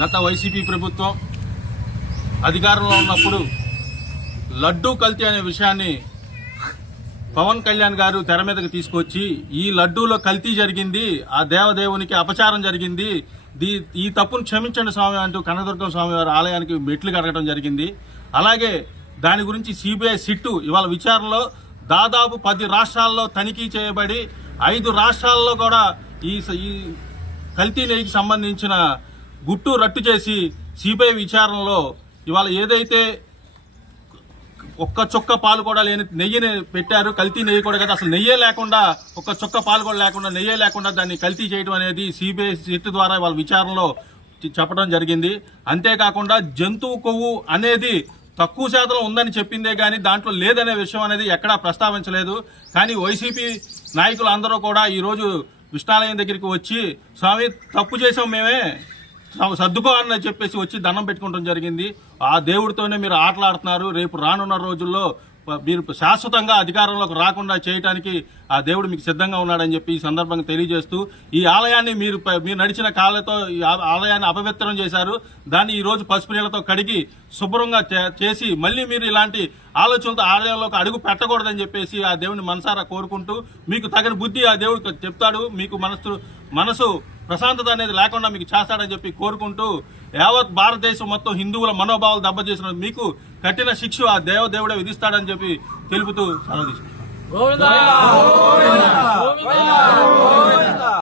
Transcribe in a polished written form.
గత వైసీపీ ప్రభుత్వం అధికారంలో ఉన్నప్పుడు లడ్డూ కల్తీ అనే విషయాన్ని పవన్ కళ్యాణ్ గారు తెర మీదకి తీసుకొచ్చి ఈ లడ్డూలో కల్తీ జరిగింది, ఆ దేవదేవునికి అపచారం జరిగింది, ఈ తప్పును క్షమించండి స్వామి అంటూ కనకదుర్గం స్వామి వారి ఆలయానికి మెట్లు కడగడం జరిగింది. అలాగే దాని గురించి సిబిఐ సిట్టు ఇవాళ విచారణలో దాదాపు 10 రాష్ట్రాల్లో తనిఖీ చేయబడి 5 రాష్ట్రాల్లో కూడా ఈ కల్తీ నెయ్యికి సంబంధించిన గుట్టు రట్టు చేసి సిబిఐ విచారణలో ఇవాళ ఏదైతే ఒక్క చుక్క పాలు కూడా లేని నెయ్యిని పెట్టారు, కల్తీ నెయ్యి కూడా కదా, అసలు నెయ్యే లేకుండా ఒక్క చుక్క పాలు కూడా లేకుండా నెయ్యే లేకుండా దాన్ని కల్తీ చేయడం అనేది సిబిఐ సిట్ ద్వారా వాళ్ళ విచారణలో చెప్పడం జరిగింది. అంతేకాకుండా జంతువు కొవ్వు అనేది తక్కువ శాతం ఉందని చెప్పిందే కానీ దాంట్లో లేదనే విషయం అనేది ఎక్కడా ప్రస్తావించలేదు. కానీ వైసీపీ నాయకులు అందరూ కూడా ఈరోజు విష్ణాలయం దగ్గరికి వచ్చి స్వామి తప్పు చేసాం మేమే సర్దుకో అని చెప్పేసి వచ్చి దండం పెట్టుకోవడం జరిగింది. ఆ దేవుడితోనే మీరు ఆటలాడుతున్నారు. రేపు రానున్న రోజుల్లో మీరు శాశ్వతంగా అధికారంలోకి రాకుండా చేయడానికి ఆ దేవుడు మీకు సిద్ధంగా ఉన్నాడని చెప్పి ఈ సందర్భంగా తెలియజేస్తూ ఈ ఆలయాన్ని మీరు నడిచిన కాళ్ళతో ఈ ఆలయాన్ని అపవిత్రం చేశారు. దాన్ని ఈ రోజు పసుపు నీళ్లతో కడిగి శుభ్రంగా చేసి మళ్ళీ మీరు ఇలాంటి ఆలోచనలతో ఆలయంలోకి అడుగు పెట్టకూడదని చెప్పేసి ఆ దేవుని మనసారా కోరుకుంటూ మీకు తగిన బుద్ధి ఆ దేవుడు చెప్తాడు, మీకు మనసు ప్రశాంతత అనేది లేకుండా మీకు చేస్తాడని చెప్పి కోరుకుంటూ యావత్ భారతదేశం మొత్తం హిందువుల మనోభావాలు దెబ్బతీసిన మీకు కఠిన శిక్ష ఆ దేవుడే విధిస్తాడని చెప్పి తెలుపుతూ సెలవు తీసుకుంటాం.